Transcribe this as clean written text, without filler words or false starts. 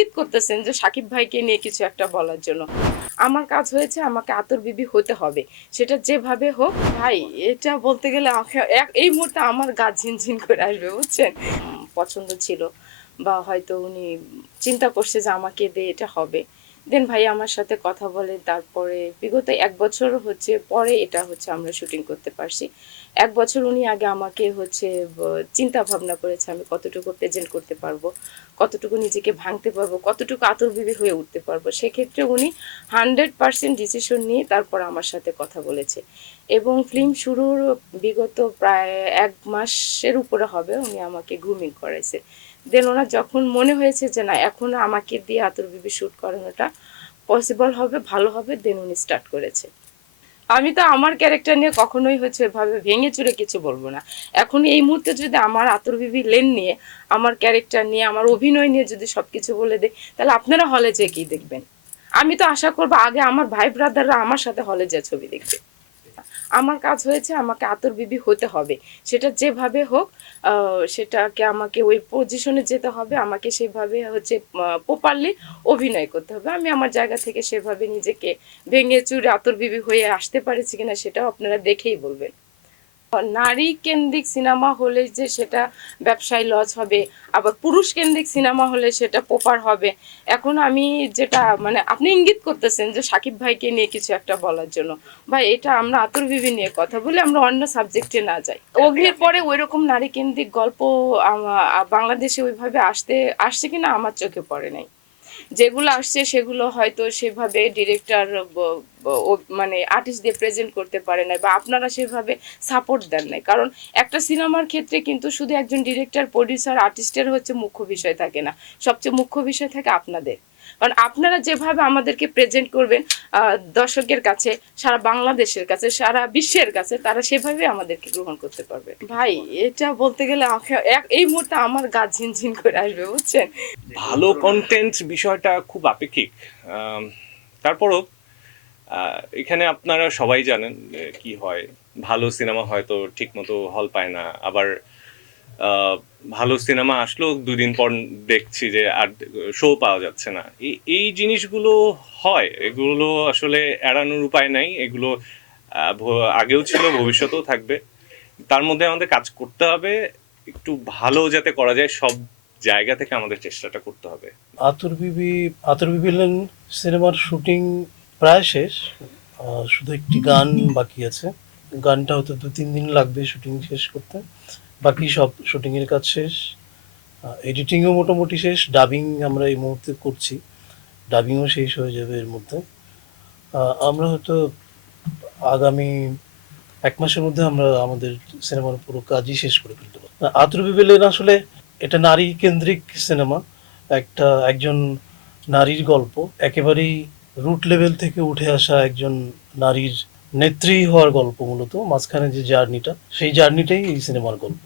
ইঙ্গিত করতেছেন যে সাকিব ভাইকে নিয়ে কিছু একটা বলার জন্য। আমার কাজ হয়েছে আমাকে আতর বিবি হতে হবে। সেটা যেভাবে হোক ভাই, এটা বলতে গেলে এই মুহূর্তে আমার গা ঝিনঝিন করে আসবে বুঝছেন? পছন্দ ছিল বা হয়তো উনি চিন্তা করছে যে আমাকে দিয়ে এটা হবে। দেন ভাই আমার সাথে কথা বলে তারপরে বিগত ১ বছর হচ্ছে পরে এটা হচ্ছে আমরা শুটিং করতে পারছি। ১ বছর উনি আগে আমাকে হচ্ছে চিন্তা ভাবনা করেছে আমি কতটুকু প্রেজেন্ট করতে পারবো, কতটুকু নিজেকে ভাঙতে পারবো, কতটুকু আতরবিবি হয়ে উঠতে পারবো। সেক্ষেত্রে উনি 100% ডিসিশন নিয়ে তারপর আমার সাথে কথা বলেছে। এবং ফিল্ম শুরুর বিগত প্রায় ১ মাসের উপরে হবে উনি আমাকে গ্রুমিং করাইছে। দেন ওনার যখন মনে হয়েছে যে না এখন আমাকে দিয়ে আতরবিবি শুট করানোটা পসিবল হবে, ভালো হবে, দেন উনি স্টার্ট করেছে। আমি তো আমার ক্যারেক্টার নিয়ে কখনোই হচ্ছে এভাবে ভেঙে চুরে কিছু বলবো না। এখন এই মুহূর্তে যদি আমার আতরবিবি লেন নিয়ে, আমার ক্যারেক্টার নিয়ে, আমার অভিনয় নিয়ে যদি সবকিছু বলে দেয়, তাহলে আপনারা হলে যেয়ে কি দেখবেন? আমি তো আশা করবো আগে আমার ভাই ব্রাদাররা আমার সাথে হলে যেয়ে ছবি দেখবে। আমার কাজ হয়েছে আমাকে আতরবিবি হতে হবে। সেটা যেভাবে হোক সেটাকে আমাকে ওই পজিশনে যেতে হবে। আমাকে সেভাবে হচ্ছে প্রপারলি অভিনয় করতে হবে। আমি আমার জায়গা থেকে সেভাবে নিজেকে ভেঙে চুরে আতরবিবি হয়ে আসতে পারেছি কিনা সেটাও আপনারা দেখেই বলবেন। নারী কেন্দ্রিক সিনেমা হলে যে সেটা ব্যবসায় লস হবে, আবার পুরুষ কেন্দ্রিক সিনেমা হলে সেটা প্রপার হবে। এখন আমি যেটা মানে আপনি ইঙ্গিত করতেছেন যে সাকিব ভাইকে নিয়ে কিছু একটা বলার জন্য। ভাই এটা আমরা আতরবিবি নিয়ে কথা বলে আমরা অন্য সাবজেক্টে না যাই। অগ্নির পরে ওইরকম নারী কেন্দ্রিক গল্প বাংলাদেশে ওইভাবে আসছে কিনা আমার চোখে পড়ে নাই। যেগুলো আসছে সেগুলো হয়তো সেভাবে ডিরেক্টর মানে আর্টিস্ট দিয়ে প্রেজেন্ট করতে পারে না বা আপনারা সেভাবে সাপোর্ট দেন নাই। কারণ একটা সিনেমার ক্ষেত্রে কিন্তু শুধু একজন ডিরেক্টর প্রডিউসার আর্টিস্টের হচ্ছে মুখ্য বিষয় থাকে না, সবচেয়ে মুখ্য বিষয় থাকে আপনাদের। কারণ আপনারা যেভাবে আমাদেরকে প্রেজেন্ট করবেন দর্শকের কাছে, সারা বাংলাদেশের কাছে, সারা বিশ্বের কাছে, তারা সেভাবে আমাদেরকে গ্রহণ করতে পারবে। ভাই এটা বলতে গেলে এই মুহূর্তে আমার গা ঝিনঝিন করে আসবে বুঝছেন? ভালো কন্টেন্ট বিষয়টা খুব আপেক্ষিক। তারপরও এখানে আপনারা সবাই জানেন যে কি হয়। ভালো সিনেমা হয়তো ঠিক মতো হল পায় না, আবার ভালো সিনেমা আসলেও 2 দিন পর দেখছি যে আর শো পাওয়া যাচ্ছে না। এই জিনিসগুলো হয়, এগুলো আসলে এড়ানোর উপায় নাই। এগুলো আগেও ছিল, ভবিষ্যতেও থাকবে। তার মধ্যে আমাদের কাজ করতে হবে, একটু ভালো যাতে করা যায় সব জায়গা থেকে আমাদের চেষ্টাটা করতে হবে। আতর বিবি আতর বিবি লেন সিনেমার শুটিং প্রায় শেষ। শুধু একটি গান বাকি আছে। গানটা হয়তো 2-3 দিন লাগবে শুটিং শেষ করতে। বাকি সব শুটিংয়ের কাজ শেষ। এডিটিংও মোটামুটি শেষ। ডাবিং আমরা এই মুহূর্তে করছি। ডাবিংও শেষ হয়ে যাবে এর মধ্যে। আমরা হয়তো আগামী 1 মাসের মধ্যে আমরা আমাদের সিনেমার পুরো কাজই শেষ করে ফেলতে পারবো। আতর বিবি লেন আসলে এটা নারী কেন্দ্রিক সিনেমা। একজন নারীর গল্প, একেবারেই রুট লেভেল থেকে উঠে আসা একজন নারীর নেত্রী হওয়ার গল্প। মূলত মাঝখানে যে জার্নিটা, সেই জার্নিটাই এই সিনেমার গল্প।